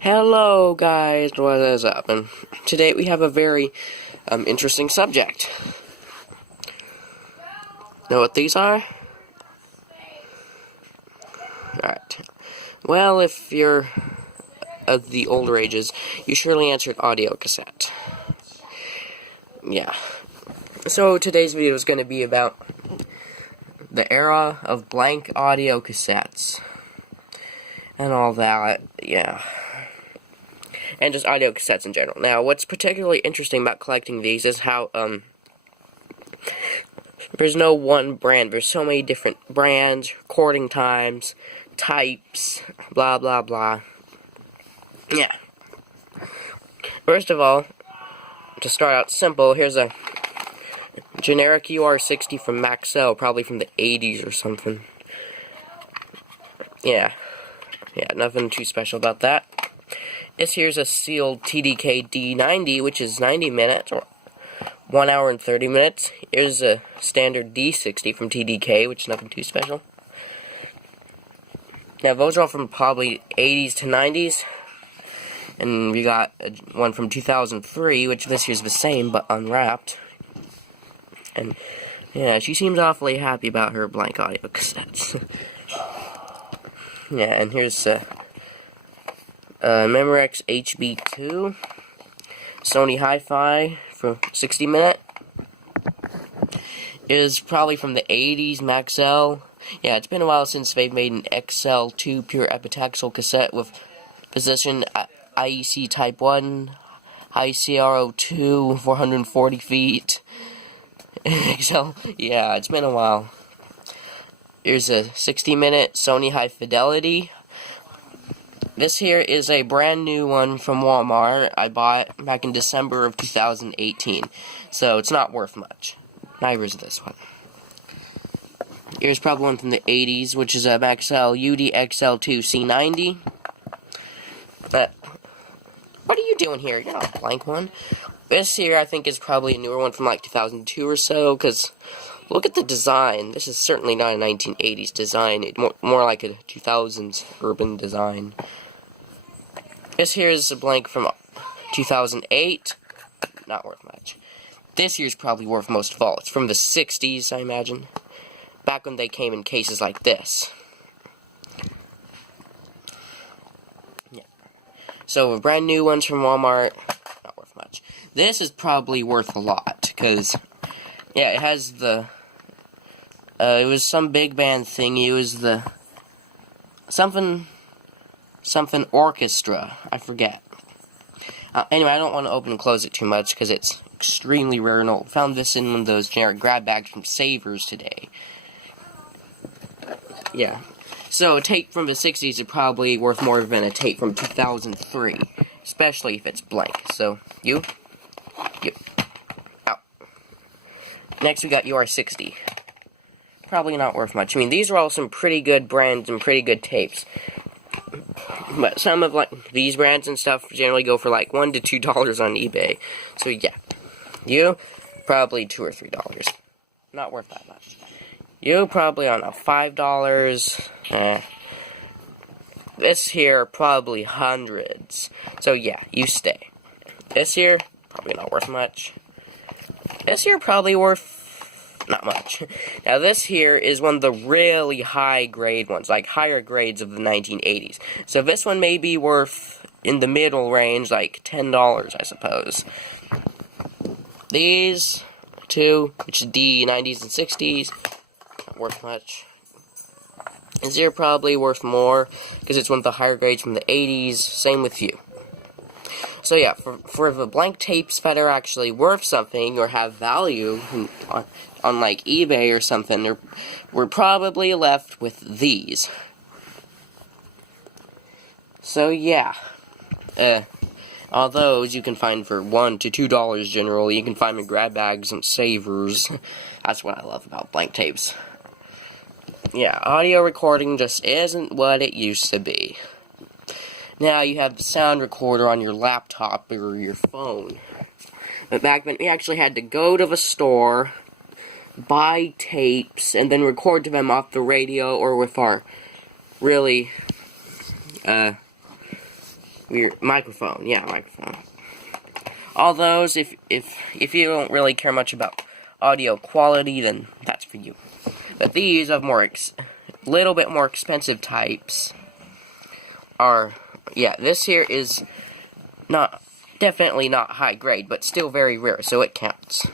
Hello guys, what is up? And today we have a very interesting subject. Know what these are? Alright. Well, if you're of the older ages, you surely answered audio cassette. Yeah. So today's video is going to be about the era of blank audio cassettes. And all that, yeah. And just audio cassettes in general. Now, what's particularly interesting about collecting these is how, there's no one brand. There's so many different brands, recording times, types, blah, blah, blah. Yeah. First of all, to start out simple, here's a generic UR60 from Maxell, probably from the 80s or something. Yeah. Yeah, nothing too special about that. This here's a sealed TDK D90, which is 90 minutes, or 1 hour and 30 minutes. Here's a standard D60 from TDK, which is nothing too special. Now, those are all from probably 80s to 90s. And we got one from 2003, which this here's the same, but unwrapped. And, yeah, she seems awfully happy about her blank audio cassettes. Yeah, and here's Memorex HB2, Sony Hi-Fi for 60 minute. Is probably from the 80s, Maxell. Yeah, it's been a while since they've made an XL2 pure epitaxial cassette with position IEC Type 1, high CRO2, 440 feet. XL, yeah, it's been a while. Here's a 60 minute Sony High Fidelity. This here is a brand new one from Walmart. I bought back in December of 2018. So it's not worth much. Neither is this one. Here's probably one from the 80s, which is a Maxell UDXL2 C90. But what are you doing here? You're not a blank one. This here I think is probably a newer one from like 2002 or so, because look at the design. This is certainly not a 1980s design. It's more like a 2000s urban design. This here is a blank from 2008. Not worth much. This here's probably worth most of all. It's from the 60s, I imagine. Back when they came in cases like this. Yeah. So, brand new ones from Walmart. Not worth much. This is probably worth a lot, because, yeah, it has the... it was some big band thing. It was the... Something orchestra. I forget. Anyway, I don't want to open and close it too much, because it's extremely rare and old. Found this in one of those generic grab bags from Savers today. Yeah. So, a tape from the 60s is probably worth more than a tape from 2003. Especially if it's blank. So, you. Out. Next, we got UR60. Probably not worth much. I mean, these are all some pretty good brands and pretty good tapes. But some of, like, these brands and stuff generally go for, like, $1 to $2 on eBay. So, yeah. You, probably $2 or $3. Not worth that much. You, probably on a $5. This here, probably hundreds. So, yeah, you stay. This here, probably not worth much. This here, probably worth not much. Now, this here is one of the really high-grade ones, like higher grades of the 1980s. So, this one may be worth, in the middle range, like $10, I suppose. These two, which is D90s and 60s, not worth much. These here probably worth more, because it's one of the higher grades from the 80s. Same with you. So yeah, for the blank tapes that are actually worth something or have value on like eBay or something, we're probably left with these. So yeah, all those you can find for $1 to $2 generally. You can find them in grab bags and Savers. That's what I love about blank tapes. Yeah, audio recording just isn't what it used to be. Now you have the sound recorder on your laptop or your phone. But back then, we actually had to go to the store, buy tapes, and then record to them off the radio or with our really weird microphone. Yeah, microphone. All those, if you don't really care much about audio quality, then that's for you. But these of little bit more expensive types are, yeah, this here is definitely not high grade, but still very rare, so it counts.